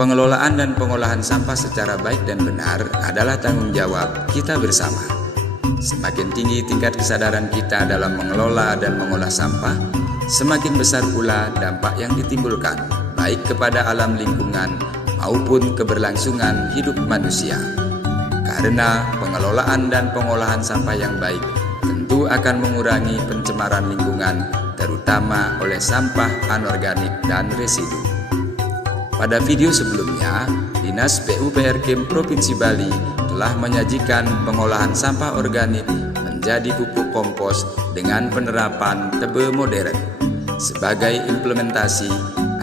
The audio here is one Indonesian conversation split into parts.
Pengelolaan dan pengolahan sampah secara baik dan benar adalah tanggung jawab kita bersama. Semakin tinggi tingkat kesadaran kita dalam mengelola dan mengolah sampah, semakin besar pula dampak yang ditimbulkan, baik kepada alam lingkungan maupun keberlangsungan hidup manusia. Karena pengelolaan dan pengolahan sampah yang baik tentu akan mengurangi pencemaran lingkungan, terutama oleh sampah anorganik dan residu. Pada video sebelumnya, Dinas PUPR Provinsi Bali telah menyajikan pengolahan sampah organik menjadi pupuk kompos dengan penerapan tebe modern sebagai implementasi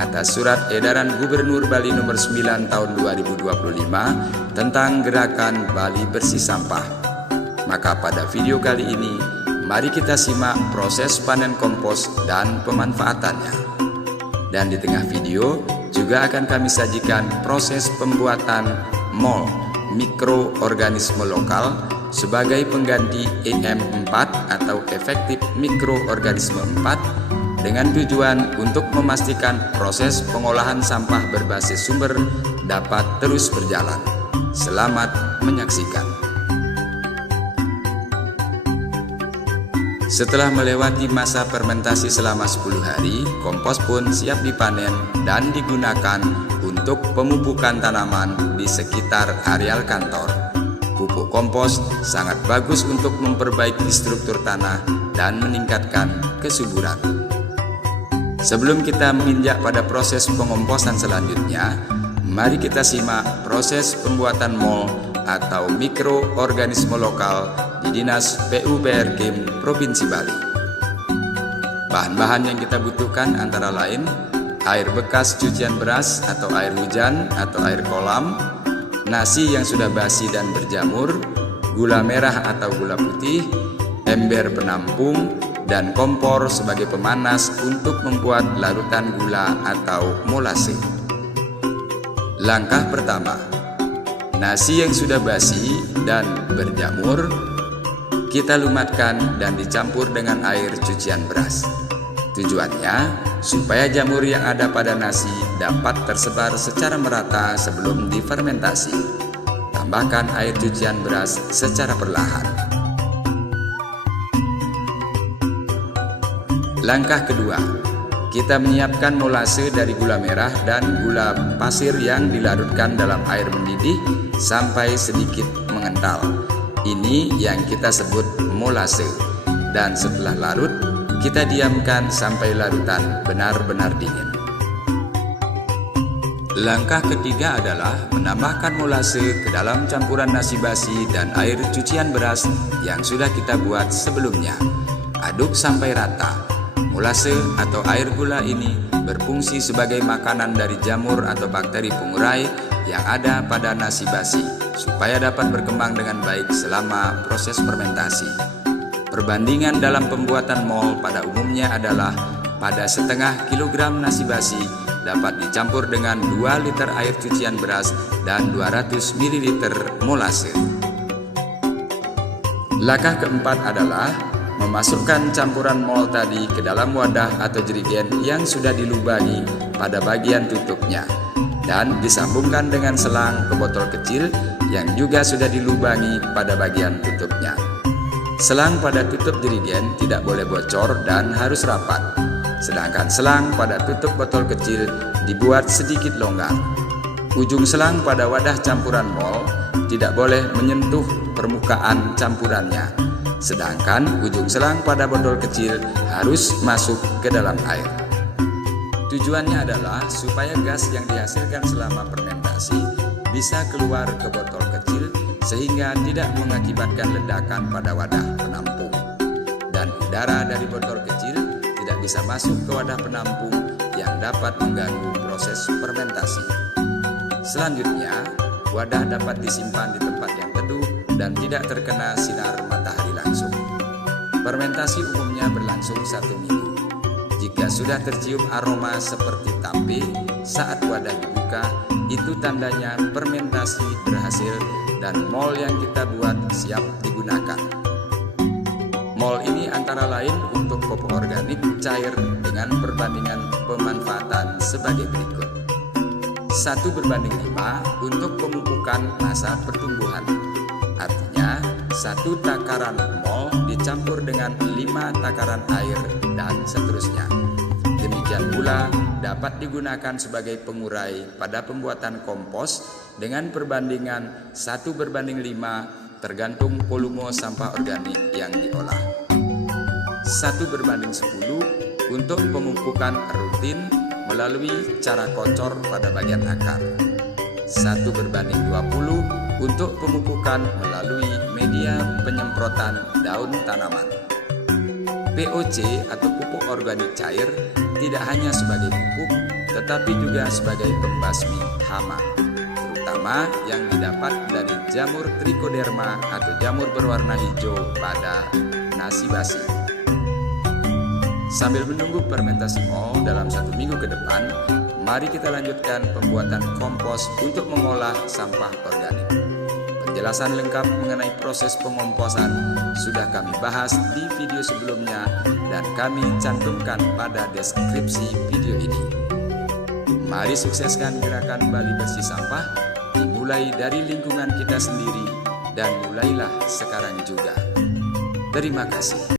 atas Surat Edaran Gubernur Bali Nomor 9 Tahun 2025 tentang Gerakan Bali Bersih Sampah. Maka pada video kali ini, mari kita simak proses panen kompos dan pemanfaatannya. Dan di tengah video juga akan kami sajikan proses pembuatan MOL, mikroorganisme lokal, sebagai pengganti EM4 atau efektif mikroorganisme 4, dengan tujuan untuk memastikan proses pengolahan sampah berbasis sumber dapat terus berjalan. Selamat menyaksikan. Setelah melewati masa fermentasi selama 10 hari, kompos pun siap dipanen dan digunakan untuk pemupukan tanaman di sekitar areal kantor. Pupuk kompos sangat bagus untuk memperbaiki struktur tanah dan meningkatkan kesuburan. Sebelum kita menginjak pada proses pengomposan selanjutnya, mari kita simak proses pembuatan MOL atau mikroorganisme lokal di Dinas PUPR Provinsi Bali. Bahan-bahan yang kita butuhkan antara lain air bekas cucian beras atau air hujan atau air kolam, nasi yang sudah basi dan berjamur, gula merah atau gula putih, ember penampung, dan kompor sebagai pemanas untuk membuat larutan gula atau molase. Langkah pertama, nasi yang sudah basi dan berjamur kita lumatkan dan dicampur dengan air cucian beras. Tujuannya supaya jamur yang ada pada nasi dapat tersebar secara merata sebelum difermentasi. Tambahkan air cucian beras secara perlahan. Langkah kedua, kita menyiapkan molase dari gula merah dan gula pasir yang dilarutkan dalam air mendidih sampai sedikit mengental. Ini yang kita sebut molase. Dan setelah larut, kita diamkan sampai larutan benar-benar dingin. Langkah ketiga adalah menambahkan molase ke dalam campuran nasi basi dan air cucian beras yang sudah kita buat sebelumnya. Aduk sampai rata. Molase atau air gula ini berfungsi sebagai makanan dari jamur atau bakteri pengurai yang ada pada nasi basi, supaya dapat berkembang dengan baik selama proses fermentasi. Perbandingan dalam pembuatan MOL pada umumnya adalah pada setengah kilogram nasi basi dapat dicampur dengan 2 liter air cucian beras dan 200 ml molase. Langkah keempat adalah memasukkan campuran MOL tadi ke dalam wadah atau jerigen yang sudah dilubangi pada bagian tutupnya dan disambungkan dengan selang ke botol kecil yang juga sudah dilubangi pada bagian tutupnya. Selang pada tutup jerigen tidak boleh bocor dan harus rapat, sedangkan selang pada tutup botol kecil dibuat sedikit longgar. Ujung selang pada wadah campuran MOL tidak boleh menyentuh permukaan campurannya, sedangkan ujung selang pada botol kecil harus masuk ke dalam air. Tujuannya adalah supaya gas yang dihasilkan selama fermentasi bisa keluar ke botol kecil sehingga tidak mengakibatkan ledakan pada wadah penampung. Dan udara dari botol kecil tidak bisa masuk ke wadah penampung yang dapat mengganggu proses fermentasi. Selanjutnya, wadah dapat disimpan di tempat yang teduh dan tidak terkena sinar matahari langsung. Fermentasi umumnya berlangsung 1 minggu. Jika sudah tercium aroma seperti tape saat wadah dibuka, itu tandanya fermentasi berhasil dan MOL yang kita buat siap digunakan. MOL ini antara lain untuk pupuk organik cair dengan perbandingan pemanfaatan sebagai berikut. 1:5 untuk pemupukan masa pertumbuhan. Artinya, 1 takaran mol dicampur dengan 5 takaran air dan seterusnya. Demikian pula dapat digunakan sebagai pengurai pada pembuatan kompos dengan perbandingan 1:5 tergantung volume sampah organik yang diolah. 1:10 untuk pemupukan rutin melalui cara kocor pada bagian akar. 1:20 untuk pemupukan melalui media penyemprotan daun tanaman. POC atau pupuk organik cair tidak hanya sebagai pupuk, tetapi juga sebagai pembasmi hama, terutama yang didapat dari jamur trichoderma atau jamur berwarna hijau pada nasi basi. Sambil menunggu fermentasi mol dalam 1 minggu ke depan, mari kita lanjutkan pembuatan kompos untuk mengolah sampah organik. Penjelasan lengkap mengenai proses pengomposan sudah kami bahas di video sebelumnya dan kami cantumkan pada deskripsi video ini. Mari sukseskan gerakan Bali Bersih Sampah, dimulai dari lingkungan kita sendiri dan mulailah sekarang juga. Terima kasih.